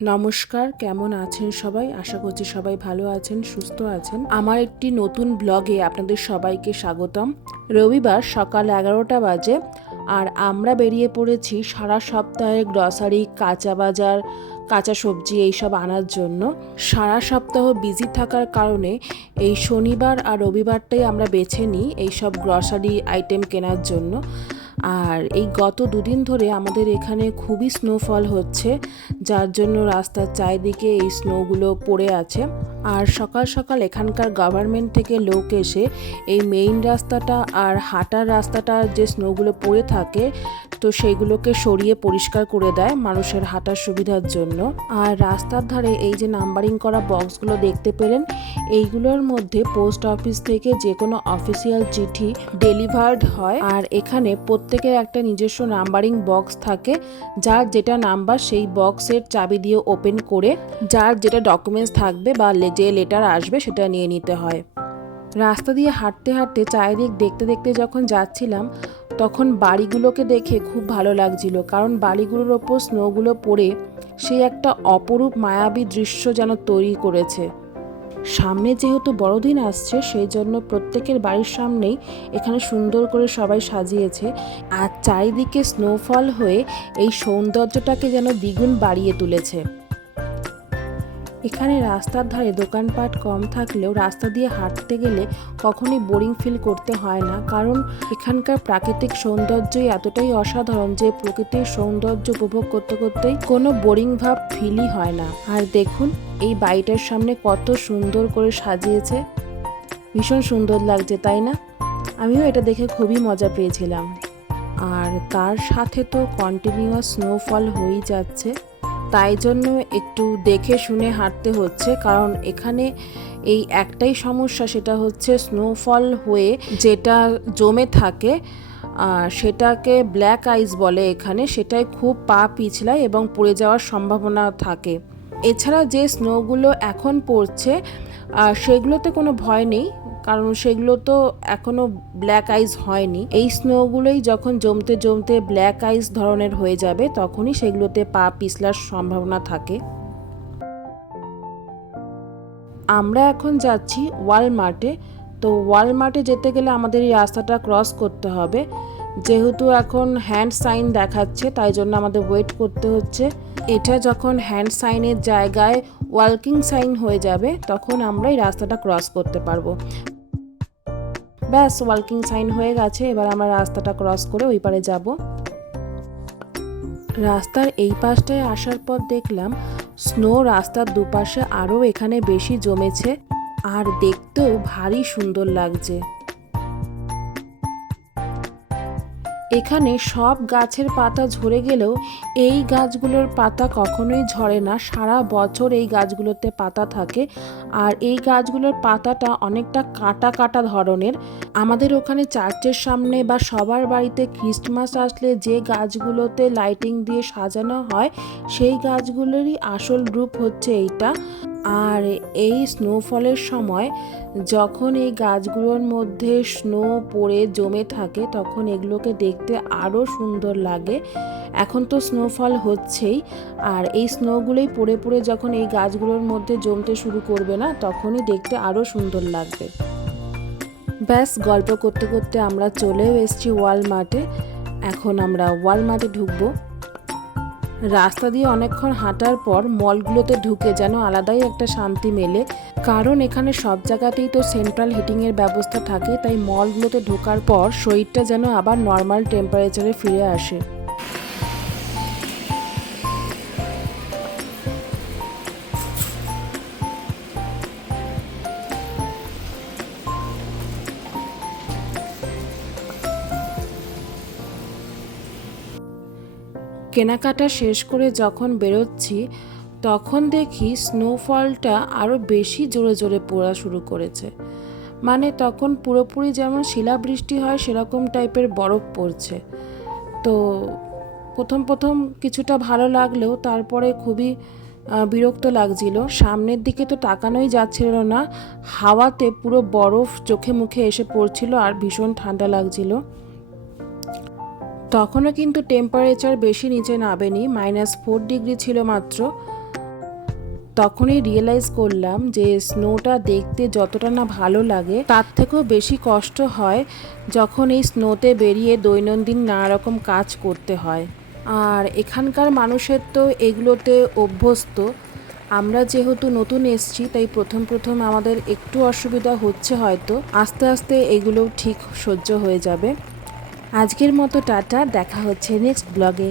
নমস্কার, কেমন আছেন সবাই? আশা করছি সবাই ভালো আছেন, সুস্থ আছেন। আমার একটি নতুন ব্লগে আপনাদের সবাইকে স্বাগতম। রবিবার সকাল এগারোটা বাজে আর আমরা বেরিয়ে পড়েছি সারা সপ্তাহে গ্রসারি কাঁচা বাজার, কাঁচা সবজি এইসব আনার জন্য। সারা সপ্তাহ বিজি থাকার কারণে এই শনিবার আর রবিবারটাই আমরা বেছে নিই এইসব গ্রসারি আইটেম কেনার জন্য। আর এই গত দুদিন ধরে আমাদের এখানে খুবই স্নোফল হচ্ছে, যার জন্য রাস্তার চারিদিকে এই স্নোগুলো পড়ে আছে। আর সকাল সকাল এখানকার গভর্নমেন্ট থেকে লোক এসে এই মেইন রাস্তাটা আর হাঁটার রাস্তাটা যে স্নোগুলো পড়ে থাকে, তো সেইগুলোকে সরিয়ে পরিষ্কার করে দেয় মানুষের হাঁটার সুবিধার জন্য। আর রাস্তার ধারে এই যে নাম্বারিং করা বক্সগুলো দেখতে পেলেন, এইগুলোর মধ্যে পোস্ট অফিস থেকে যে কোনো অফিসিয়াল চিঠি ডেলিভার্ড হয়। আর এখানে প্রত্যেকের একটা নিজস্ব নাম্বারিং বক্স থাকে, যার যেটা নাম্বার সেই বক্সের চাবি দিয়ে ওপেন করে যার যেটা ডকুমেন্টস থাকবে বা যে লেটার আসবে সেটা নিয়ে নিতে হয়। রাস্তা দিয়ে হাঁটতে হাঁটতে চারিদিক দেখতে দেখতে যখন যাচ্ছিলাম, তখন বাড়িগুলোকে দেখে খুব ভালো লাগছিল, কারণ বাড়িগুলোর ওপর স্নোগুলো পড়ে সেই একটা অপরূপ মায়াবী দৃশ্য যেন তৈরি করেছে। সামনে যেহেতু বড়দিন আসছে সেই জন্য প্রত্যেকের বাড়ির সামনেই এখানে সুন্দর করে সবাই সাজিয়েছে। আর চারিদিকে স্নোফল হয়ে এই সৌন্দর্যটাকে যেন দ্বিগুণ বাড়িয়ে তুলেছে। এখানে রাস্তার ধারে দোকানপাট কম থাকলেও রাস্তা দিয়ে হাঁটতে গেলে কখনোই বোরিং ফিল করতে হয় না। কারণ এখানকার প্রাকৃতিক সৌন্দর্যই এতটাই অসাধারণ যে প্রকৃতির সৌন্দর্য উপভোগ করতে করতেই কোনো বোরিং ভাব ফিলই হয় না। আর দেখুন, এই বাড়িটার সামনে কত সুন্দর করে সাজিয়েছে। ভীষণ সুন্দর লাগছে, তাই না? আমিও এটা দেখে খুবই মজা পেয়েছিলাম। আর তার সাথে তো কন্টিনিউয়াস স্নোফল হয়েই যাচ্ছে। তাই জন্য একটু দেখে শুনে হাঁটতে হচ্ছে, কারণ এখানে এই একটাই সমস্যা সেটা হচ্ছে স্নোফল হয়ে যেটা জমে থাকে সেটাকে ব্ল্যাক আইস বলে এখানে, সেটাই খুব পা পিছলায় এবং পড়ে যাওয়ার সম্ভাবনা থাকে। এছাড়া যে স্নোগুলো এখন পড়ছে সেগুলোতে কোনো ভয় নেই। কারণ সেগুলো তো এখনও ব্ল্যাক আইস হয়নি। এই স্নোগুলোই যখন জমতে জমতে ব্ল্যাক আইস ধরনের হয়ে যাবে, তখনই সেগুলোতে পা পিছলার সম্ভাবনা থাকে। আমরা এখন যাচ্ছি ওয়ালমার্টে তো ওয়ালমার্টে যেতে গেলে আমাদের এই রাস্তাটা ক্রস করতে হবে। যেহেতু এখন হ্যান্ড সাইন দেখাচ্ছে, তাই জন্য আমাদের ওয়েট করতে হচ্ছে। এটা যখন হ্যান্ড সাইনের জায়গায় ওয়ালকিং সাইন হয়ে যাবে, তখন আমরা এই রাস্তাটা ক্রস করতে পারব। ব্যাস ওয়ালকিং সাইন হয়ে গেছে, এবার আমরা রাস্তাটা ক্রস করে ওই পারে যাব। রাস্তার এই পাশটায় আসার পর দেখলাম স্নো রাস্তার দুপাশে আরও এখানে বেশি জমেছে, আর দেখতেও ভারী সুন্দর লাগছে। এখানে সব গাছের পাতা ঝরে গেলেও এই গাছগুলোর পাতা কখনোই ঝরে না। সারা বছর এই গাছগুলোতে পাতা থাকে আর এই গাছগুলোর পাতাটা অনেকটা কাটা কাটা ধরনের। আমাদের ওখানে চার্চের সামনে বা সবার বাড়িতে ক্রিসমাস আসলে যে গাছগুলোতে লাইটিং দিয়ে সাজানো হয়, সেই গাছগুলোরই আসল রূপ হচ্ছে এইটা। আর এই স্নোফলের সময় যখন এই গাছগুলোর মধ্যে স্নো পড়ে, জমে থাকে, তখন এগুলোকে দেখতে আরও সুন্দর লাগে। এখন তো স্নোফল হচ্ছেই, আর এই স্নোগুলোই পড়ে পড়ে যখন এই গাছগুলোর মধ্যে জমতে শুরু করবে না, তখনই দেখতে আরও সুন্দর লাগবে। ব্যাস, গল্প করতে করতে আমরা চলেও এসেছি ওয়ালমার্টে। এখন আমরা ওয়ালমার্টে ঢুকবো। রাস্তা দিয়ে অনেকক্ষণ হাঁটার পর মলগুলোতে ঢুকে যেন আলাদাই একটা শান্তি মেলে। কারণ এখানে সব জায়গাতেই তো সেন্ট্রাল হিটিংয়ের ব্যবস্থা থাকে, তাই মলগুলোতে ঢোকার পর শরীরটা যেন আবার নর্মাল টেম্পারেচারে ফিরে আসে। কেনাকাটা শেষ করে যখন বেরোচ্ছি, তখন দেখি স্নোফলটা আরও বেশি জোরে জোরে পড়া শুরু করেছে। মানে তখন পুরোপুরি যেমন শিলাবৃষ্টি হয়, সেরকম টাইপের বরফ পড়ছে। তো প্রথম প্রথম কিছুটা ভালো লাগলেও তারপরে খুবই বিরক্ত লাগছিল। সামনের দিকে তো তাকানোই যাচ্ছিল না, হাওয়াতে পুরো বরফ চোখে মুখে এসে পড়ছিল আর ভীষণ ঠান্ডা লাগছিল। তখনও কিন্তু টেম্পারেচার বেশি নিচে নামেনি মাইনাস ফোর ডিগ্রি ছিল মাত্র। তখনই রিয়েলাইজ করলাম যে স্নোটা দেখতে যতটা না ভালো লাগে, তার থেকেও বেশি কষ্ট হয় যখন এই স্নোতে বেরিয়ে দৈনন্দিন নানা রকম কাজ করতে হয়। আর এখানকার মানুষের তো এগুলোতে অভ্যস্ত। আমরা যেহেতু নতুন এসছি, তাই প্রথম প্রথম আমাদের একটু অসুবিধা হচ্ছে হয়তো। আস্তে আস্তে এগুলো ঠিক সহ্য হয়ে যাবে। আজকের মতো টাটা দেখা হচ্ছে নেক্সট ব্লগে